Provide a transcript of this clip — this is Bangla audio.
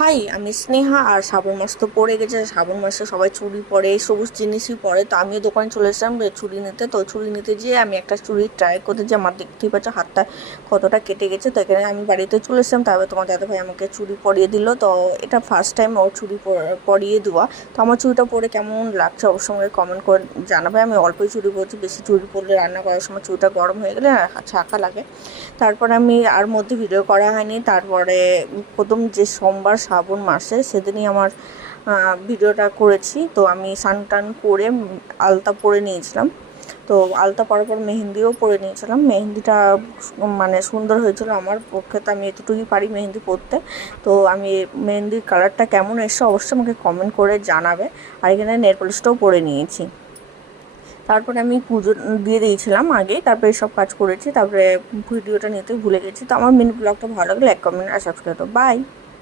হাই, আমি স্নেহা। আর শ্রাবণ মাস তো পড়ে গেছে। শ্রাবণ মাসে সবাই চুড়ি পরে, সবুজ জিনিসই পরে। তো আমিও দোকানে চলে এসেছিলাম চুড়ি নিতে। তো চুড়ি নিতে যেয়ে আমি একটা চুড়ি ট্রাই করতে যে আমার দেখতেই পাচ্ছ হাতটা কতটা কেটে গেছে। তো এখানে আমি বাড়িতে চলে এসেছিলাম, তারপরে তোমার দাদাভাই আমাকে চুড়ি পরিয়ে দিল। তো এটা ফার্স্ট টাইম ওর চুড়ি পরিয়ে দেওয়া। তো আমার চুড়িটা পরে কেমন লাগছে অবশ্যই আমাকে কমেন্ট করে জানাবে। আমি অল্পই চুড়ি পরছি, বেশি চুড়ি পরলে রান্না করার সময় চুড়িটা গরম হয়ে গেলে ছাঁকা লাগে। তারপরে আমি আর মধ্যে ভিডিও করা হয়নি। তারপরে প্রথম যে সোমবার শ্রাবণ মাসে সেদিনই আমার ভিডিওটা করেছি। তো আমি স্নান টান করে আলতা পরে নিয়েছিলাম। তো আলতা পরার পর মেহেন্দিও পরে নিয়েছিলাম। মেহেন্দিটা মানে সুন্দর হয়েছিল আমার পক্ষে। তো আমি এতটুকুই পারি মেহেন্দি পরতে। তো আমি মেহেন্দির কালারটা কেমন এসছে অবশ্যই আমাকে কমেন্ট করে জানাবে। আর এখানে নেল পলিশটাও পরে নিয়েছি। তারপরে আমি পুজো দিয়ে দিয়েছিলাম আগে, তারপরে সব কাজ করেছি। তারপরে ভিডিওটা নিতে ভুলে গেছি। তো আমার মিনি ব্লগটা ভালো লাগলে লাইক কমেন্ট আর সাবস্ক্রাইব। বাই।